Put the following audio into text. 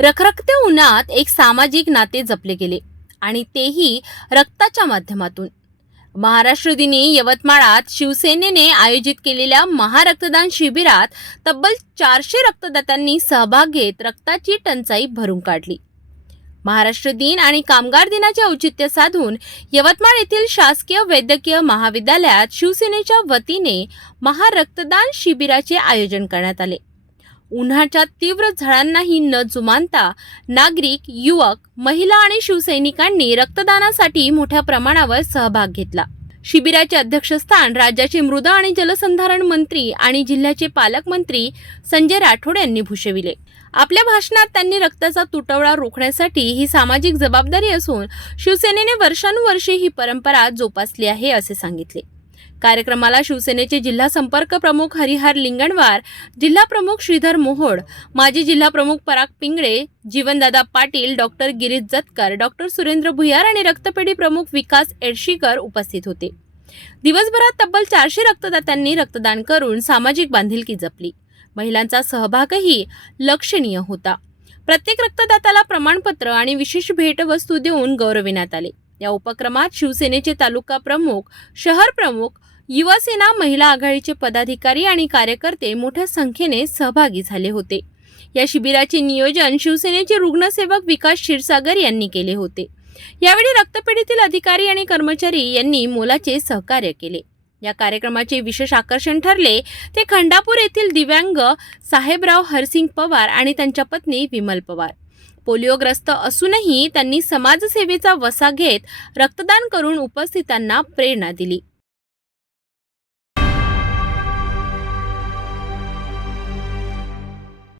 रखरखत्या उन्हात एक सामाजिक नाते जपले गेले आणि तेही रक्ताच्या माध्यमातून. महाराष्ट्र दिनी यवतमाळात शिवसेनेने आयोजित केलेल्या महारक्तदान शिबिरात तब्बल 400 रक्तदात्यांनी सहभाग घेत रक्ताची टंचाई भरून काढली. महाराष्ट्र दिन आणि कामगार दिनाचे औचित्य साधून यवतमाळ येथील शासकीय वैद्यकीय महाविद्यालयात शिवसेनेच्या वतीने महारक्तदान शिबिराचे आयोजन करण्यात आले. उन्हाच्या तीव्र झळांनाही न जुमानता नागरिक, युवक, महिला आणि शिवसैनिकांनी रक्तदानासाठी मोठ्या प्रमाणावर सहभाग घेतला. शिबिराचे अध्यक्षस्थान राज्याचे मृद आणि जलसंधारण मंत्री आणि जिल्ह्याचे पालकमंत्री संजय राठोड यांनी भूषविले. आपल्या भाषणात त्यांनी रक्ताचा तुटवडा रोखण्यासाठी ही सामाजिक जबाबदारी असून शिवसेनेने वर्षानुवर्षे ही परंपरा जोपासली आहे असे सांगितले. कार्यक्रमाला शिवसेनेचे जिल्हा संपर्क प्रमुख हरिहर लिंगणवार, जिल्हा प्रमुख श्रीधर मोहोड, माजी जिल्हा प्रमुख पराग पिंगळे, जीवनदादा पाटील, डॉक्टर गिरीश जतकर, डॉक्टर सुरेंद्र भुयार आणि रक्तपेढी प्रमुख विकास एडशीकर उपस्थित होते. दिवसभरात तब्बल 400 रक्तदात्यांनी रक्तदान करून सामाजिक बांधिलकी जपली. महिलांचा सहभागही लक्षणीय होता. प्रत्येक रक्तदात्याला प्रमाणपत्र आणि विशेष भेटवस्तू देऊन गौरविण्यात आले. या उपक्रमात शिवसेनेचे तालुका प्रमुख, शहर प्रमुख, युवासेना महिला आघाडीचे पदाधिकारी आणि कार्यकर्ते मोठ्या संख्येने सहभागी झाले होते. या शिबिराचे नियोजन शिवसेनेचे रुग्णसेवक विकास क्षीरसागर यांनी केले होते. यावेळी रक्तपेढीतील अधिकारी आणि कर्मचारी यांनी मोलाचे सहकार्य केले. या कार्यक्रमाचे विशेष आकर्षण ठरले ते खंडापूर येथील दिव्यांग साहेबराव हरसिंग पवार आणि त्यांच्या पत्नी विमल पवार. पोलिओग्रस्त असूनही त्यांनी समाजसेवेचा वसा घेत रक्तदान करून उपस्थितांना प्रेरणा दिली.